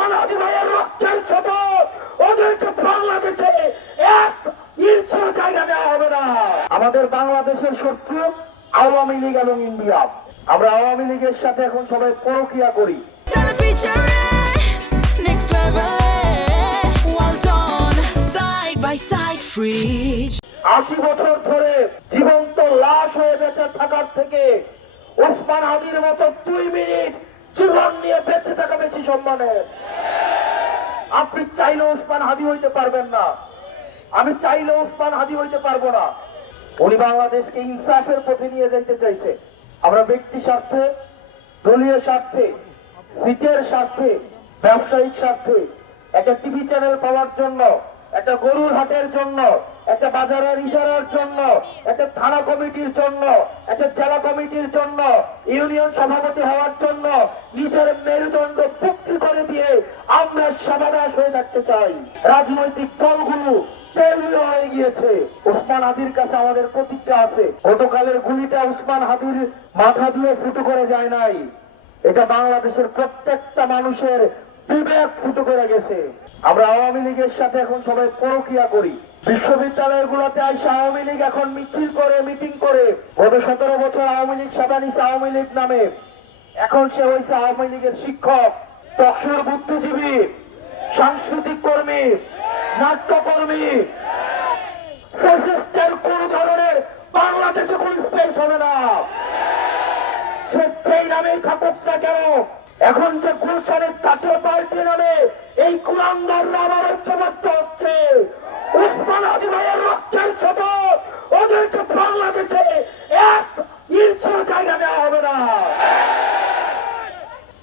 ওসমান হাদি ভাইয়ের রক্তের শপথ, ওদেরকে বাংলাদেশে এক ইঞ্চিও জায়গা দেওয়া হবে না। আমাদের বাংলাদেশের শত্রু আওয়ামী লীগ এবং ইন্ডিয়া। আমরা আওয়ামী লীগের সাথে এখন সবাই পরকিয়া করি। 80 বছর ধরে জীবন্ত লাশ হয়ে বেঁচে থাকার থেকে ওসমান হাদির মতো 2 মিনিট জীবন নিয়ে বেঁচে থাকা বেশি সম্মানের। আপনি চাইলে ওসমান হাদি হইতে পারবেন না, আমি চাইলে ওসমান হাদি হইতে পারবো না। উনি বাংলাদেশকে ইনসাফের পথে নিয়ে যাইতে চাইছে। আমরা ব্যক্তি স্বার্থে, দলীয় স্বার্থে, সিটের স্বার্থে, ব্যবসায়িক স্বার্থে, একটা টিভি চ্যানেল পাওয়ার জন্য, একটা গরুর হাটের জন্য, একটা বাজারের ইজারার জন্য, একটা থানা কমিটির জন্য, একটা জেলা কমিটির জন্য, ইউনিয়ন সভাপতি হওয়ার জন্য নিজের মেরুদণ্ড বিক্রি করে দিয়ে আমরা সমাবেশ হয়ে থাকতে চাই। রাজনৈতিক দলগুলো হয়ে গিয়েছে। ওসমান হাদির কাছে আমাদের প্রতিজ্ঞা আছে। গতকালের গুলিটা ওসমান হাদির মাথা দিয়ে ফুটো করে যায় নাই, এটা বাংলাদেশের প্রত্যেকটা মানুষের বিবেক ফুটো করে গেছে। আমরা আওয়ামী লীগের সাথে এখন সবাই পরকিয়া করি। বিশ্ববিদ্যালয়গুলোতে আইসা আওয়ামী লীগ এখন মিছিল করে, মিটিং করে। গত 17 বছর আওয়ামী লীগ সেবা নিছে আওয়ামী লীগ নামে, এখন সে হয়েছে আওয়ামী লীগের শিক্ষক, টকশোর বুদ্ধিজীবী, সাংস্কৃতিক কর্মী, নাট্যকর্মী। ফ্যাসিস্টের কোন ধরনের বাংলাদেশে কোন স্পেস হবে না, সে যেই নামেই থাকুক না কেন। এখন যে গুলশানের জাতীয় পার্টি নামে এই কুলাঙ্গাররা আবার ঐক্যবদ্ধ হচ্ছে। ওসমান হাদি ভাইয়ের রক্তের শপথ, ওদেরকে বাংলাদেশে এক ইঞ্চিও জায়গা দেওয়া হবে না।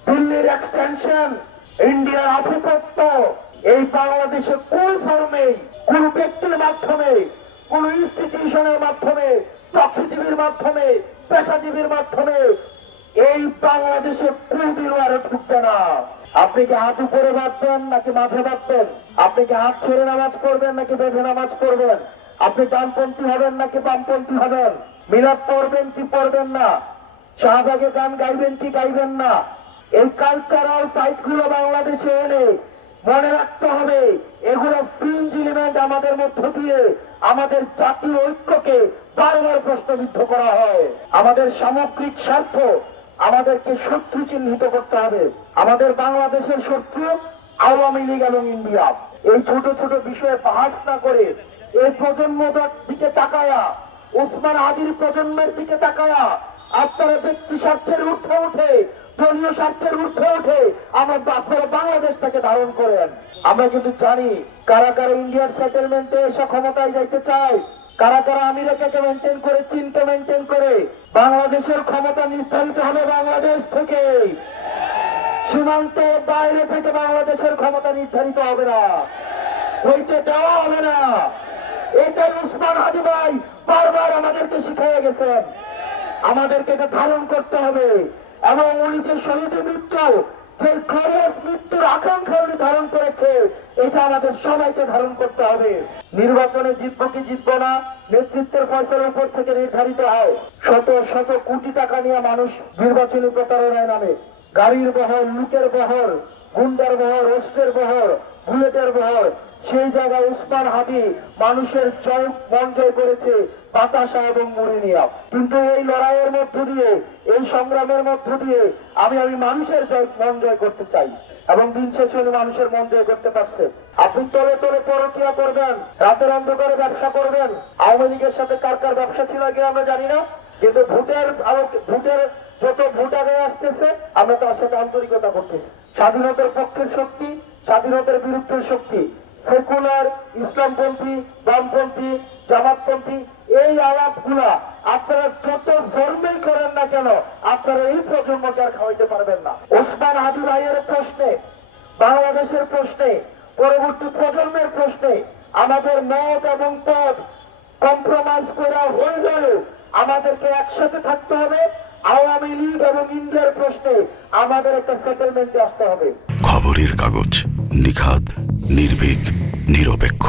দিল্লির এক্সটেনশন, ইন্ডিয়ার আধিপত্য এই বাংলাদেশে কোন ফর্মে, কোন ব্যক্তির মাধ্যমে, কোন ইনস্টিটিউশনের মাধ্যমে, চাকরিজীবীর মাধ্যমে, পেশাজীবীর মাধ্যমে এই বাংলাদেশে কোনদিনও আর ঢুকবে না। আপনি কি হাত উপরে বাঁধবেন নাকি মাঝে বাঁধবেন? আপনি কি হাত ছেড়ে নামাজ পড়বেন নাকি বেঁধে নামাজ পড়বেন? আপনি ডানপন্থী হবেন নাকি বামপন্থী হবেন? মিলাদ পড়বেন কি পড়বেন না? শাহবাগে গান গাইবেন কি গাইবেন না? এই কালচারাল ফাইট গুলো বাংলাদেশে এনে মনে রাখতে হবে, এগুলো ফ্রিঞ্জ এলিমেন্ট আমাদের মধ্য দিয়ে আমাদের জাতীয় ঐক্যকে বারবার প্রশ্নবিদ্ধ করা হয়। আমাদের সামগ্রিক স্বার্থ আমাদেরকে শত্রু চিহ্নিত করতে হবে। আমাদের বাংলাদেশের শত্রু আওয়ামী লীগ এবং ইন্ডিয়া। এই ছোট ছোট বিষয়ে বাহাস না করে এই প্রজন্মটার দিকে তাকায়া, ওসমান হাদির প্রজন্মের দিকে তাকায়া আপনারা ব্যক্তি স্বার্থের ঊর্ধ্বে উঠে, দলীয় স্বার্থের ঊর্ধ্বে উঠে আপনারা বাংলাদেশটাকে ধারণ করেন। আমরা কিন্তু জানি কারা কারা ইন্ডিয়ার সেটেলমেন্টে এসে ক্ষমতায় যাইতে চায়, কারা কারা আমেরিকাকে মেনটেন করে, চীনকে মেনটেন করে। বাংলাদেশের ক্ষমতা নির্ধারিত হবে বাংলাদেশ থেকে, সীমান্তের বাইরে থেকে বাংলাদেশের ক্ষমতা নির্ধারিত হবে না, হইতে দেওয়া হবে না। এটাই ওসমান হাদি ভাই বারবার আমাদেরকে শিখিয়ে গেছেন। আমাদেরকে এটা ধারণ করতে হবে এবং উনি যে শহীদ মৃত্যু, যে গ্লোরিয়াস মৃত্যুর আকাঙ্ক্ষা উনি ধারণ করেছে, এটা আমাদের সবাইকে ধারণ করতে হবে। নির্বাচনে জিতবো কি জিতবো না নেতৃত্বের ফয়সালার উপর থেকে নির্ধারিত হয়। শত শত কোটি টাকা নিয়ে মানুষ নির্বাচনী প্রতারণায় নামে। গাড়ির বহর, লুটের বহর, গুন্ডার বহর, অস্ত্রের বহর, বুলেটের বহর। সেই জায়গায় ওসমান হাদি মানুষের মন জয় করেছে বাতাসা এবং মুড়ি নিয়ে। কিন্তু এই লড়াইয়ের মধ্য দিয়ে, এই সংগ্রামের মধ্য দিয়ে আমি মানুষের মন জয় করতে চাই এবং দিন শেষে উনি মানুষের মন জয় করতে পারছে। আপনি তলে তলে পরকিয়া করবেন, রাতের অন্ধকারে ব্যবসা করবেন। আওয়ামী লীগের সাথে কার কার ব্যবসা ছিল আগে আমরা জানি না, কিন্তু ভোটের যত ভোট আগে আসতেছে আমরা তার সাথে আন্তরিকতা করতেছি। স্বাধীনতার পক্ষের শক্তি, স্বাধীনতার বিরুদ্ধের শক্তি, সেকুলার, ইসলামপন্থী, বামপন্থী, জামাতপন্থী, এই আলাপগুলা আপনারা যত ধর্মেই করেন না কেন আপনারা এই প্রজন্মকে আর খাওয়াইতে পারবেন না। ওসমান হাদি ভাইয়ের প্রশ্নে, বাংলাদেশের প্রশ্নে, পরবর্তী প্রজন্মের প্রশ্নে আমাদের মত এবং পথ কম্প্রোমাইজ করা হইলেও আমাদেরকে একসাথে থাকতে হবে। আওয়ামী লীগ এবং ইন্ডিয়ার প্রশ্নে আমাদের একটা সেটেলমেন্টে আসতে হবে। খবরের কাগজ, নিখাদ, নির্ভীক, নিরপেক্ষ।